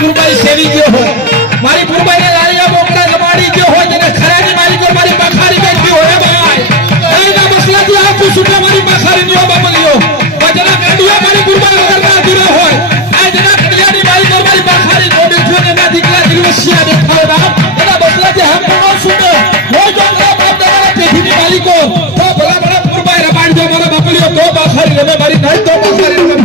પુરબાઈ સેવી ગયો હોય, મારી પુરબાઈને લાલિયા બોકડા જમાડી ગયો હોય, જેને ખરાની માલિકો મારી પાખારી બેઠી હોય ભાઈ, એના મસલાથી આખું સુટા મારી પાખારી નો બાબલ્યો, જેના કડિયા મારી પુરબાઈ વગરના અધૂરા હોય, આ જેના કડિયાની માલિકો મારી પાખારી નો બેઠો ને એના દીકરા દિવસિયા દેખાય બાપ, એના મસલાથી હમ નો સુટો હોય, જો મારા બાપ દાદાના પેઢીની માલિકો તો ભલા ભલા પુરબાઈ રમાડજો મારા બાબલ્યો, તો પાખારી રમે મારી નહીં તો પાખારી રમે.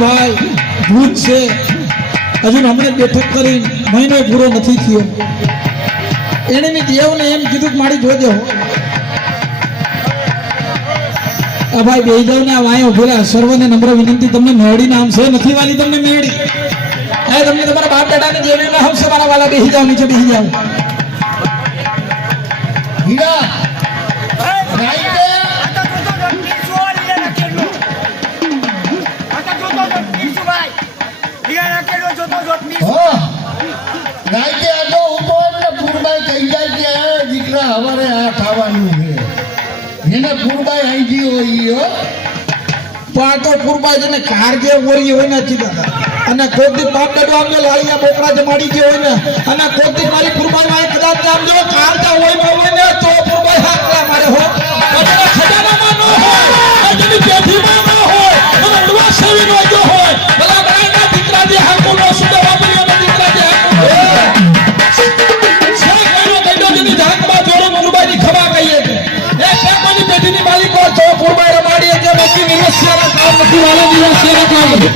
ભાઈ ભૂત છે, હજુ હમણાં બેઠક કરી મહિનો પૂરો નથી થયો, એને મેં દેવને એમ કીધું કે મારી જોજો આ ભાઈ બે જાવ ને આ વાયો ભેલા સર્વને નમ્ર વિનંતી, તમને મેળી નામ છે નથી વાલી તમને મેળી, એ તમને તમારા બાપ દાદાને જેવી ના હશે મારા વાલા બેસી જાવ, નીચે બેસી જાવ. હીરા કાર જે ઓરી હોય ને અને કોઈક બાપ દાદો આમ જો લાલિયા બોકડા જમાડી ગયો હોય ને, અને કોઈક મારી પુરબાઈ માં કદાચ આમ જો કાર જા હોય ને તો પુરબાઈ હાથ મારે હો, ખજાનામાં ન હોય, જેની પેઢીમાં ન હોય, અને ઉડવા સેવી નો જો હોય, ભલા ભલાના દીકરા જે હાકુ નો સુડો વાપર્યો ને દીકરા જે હાકુ છે કોઈનો કઈડો જેની જાતમાં જોડો પુરબાઈની ખવા કહીએ છે, એ છે કોઈની પેઢીની માલિકો તો પુરબાઈ રમાડીએ છે, બાકી નિવસ્યાના કામ નથી, વાલે નિવસ્યાના કામ નથી.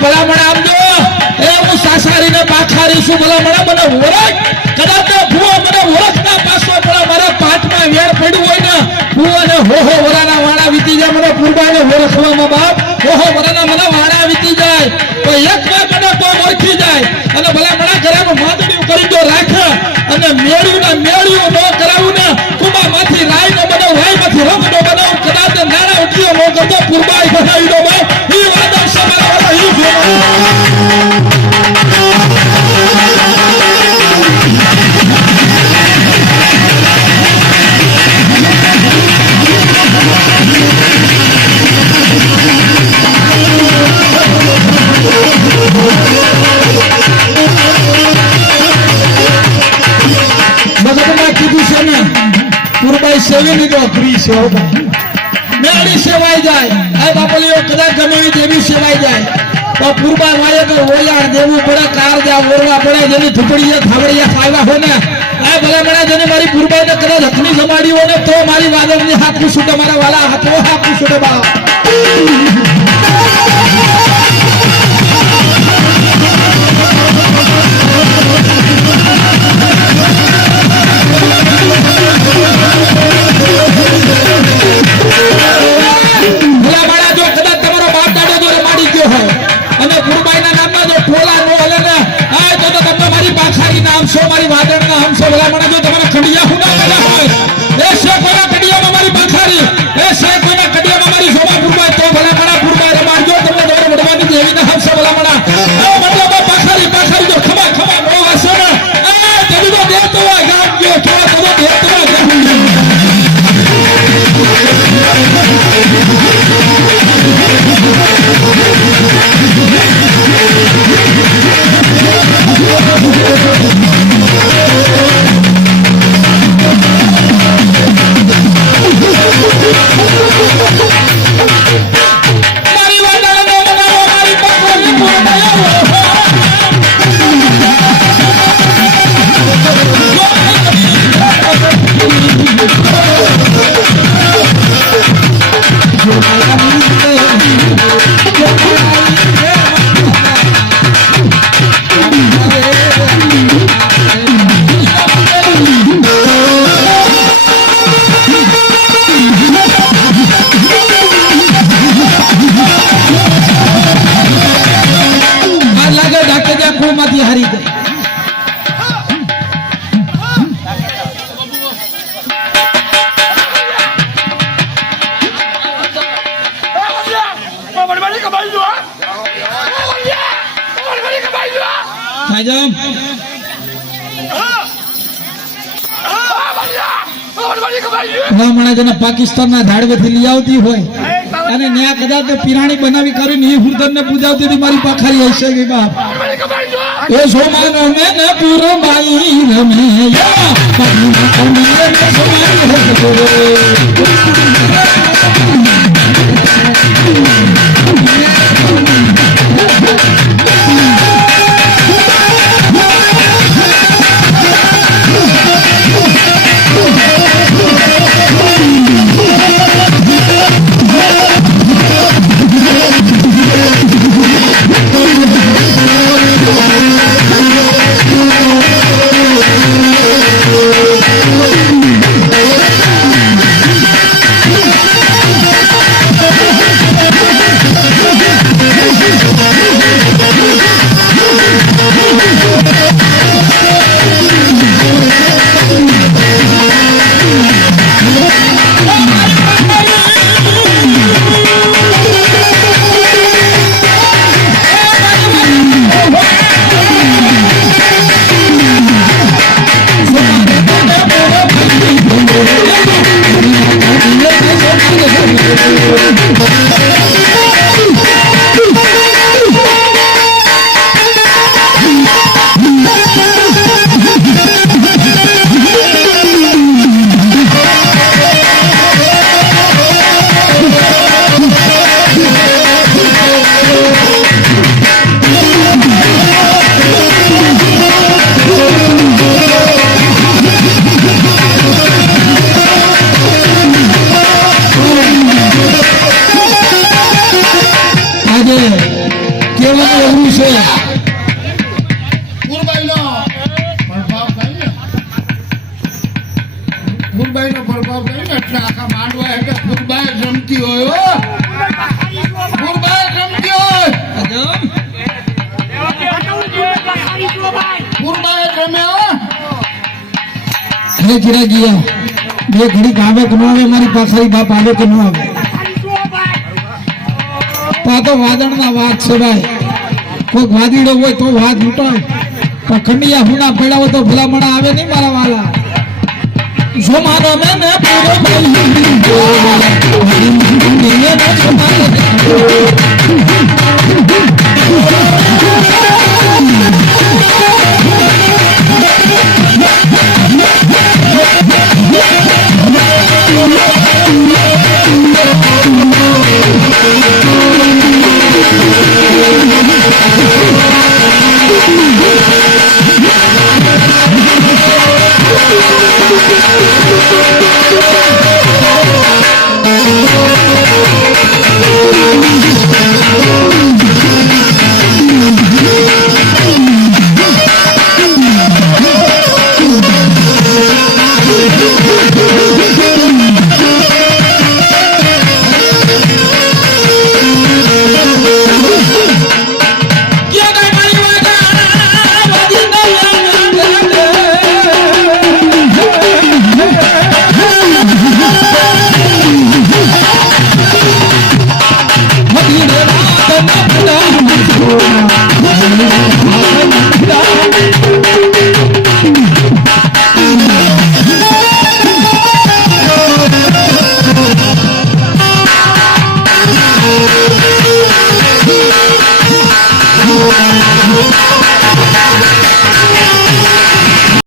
ભલામણ આપજો એ હું સાસારીને પાખારી છું, ભલામણ મને ઓળખ કદાચ ભૂવો મને ઓળખતા પાછો પડે, મારા પાઠમાં વેર પડ્યું હોય ને ભૂવાને હોહો વરાના વાણા વીતી જાય, મને પુરબાઈને ઓળખવામાં બાપ હોહો વરાના મને વાણા વીતી જાય, તો એક વાર મને તો ઓળખી જાય, અને ભલામણ ઘરેમાં માંદડી કરી દો રાખે, અને મેળ્યું ન કરાવું ને કુબામાંથી રાય નો બનાવ, રાયમાંથી રંગ નો બનાવ, કદાચ નાના ઉઠીઓ નો કરતો પુરબાઈ બનાવી દો બાપ, એ વાદળ સમારા વાળા ઈ પુરબાઈ સેવી લીધો, ફ્રી સેવા મેળી સેવાઈ જાય, આ બાપલીઓ કદાચ ગમે દેવી સેવાઈ જાય તો પુરબા વાય તો ઓયાણ દેવું પડે, કાર જા ઓરવા પડે, જેની ઝૂંપડીએ ખાવડિયા ખાવા હોય ને આ ભલા મળે, જેને મારી પુરબાઈને કદાચ હથની જમાડી હોય ને તો મારી વાદળની હાથની છૂટે, મારા વાલા હાથો હાથની છૂટે બાપ. મારી વાદળના હમસો ભલામણ જો તમારા ખડિયા હુના વાળા હોય, એ છે કોના કડિયામાં મારી પાખારી, એ છે કોના કડિયામાં મારી શોભા પુરબાઈ, તો ભલામણ પુરબાઈ આજામ ભલામણા જેને પાકિસ્તાનના ઝાડવેથી લઈ આવતી હોય અને ન્યા કદાચ પીરાણી બનાવી કરીને એ હુરદન ને પૂજાવતી હતી મારી પાખારી હશે કે બાપ એ સોમાનો મે ને પૂરો બાઈ રમેયા પાણી કોમીએ ને સોમાઈ બે ઘડી ગાવે કે ન આવે મારી પાછળ બાપ આવે કે ન આવે તો વાદળના વાત છે ભાઈ કોઈક વાદીડો હોય તો વાત લૂંટાય પણ ખંડિયા હુના પડ્યા હોય તો ભલામણા આવે નહીં મારા વાલા સોમાનો મે ને પૂરો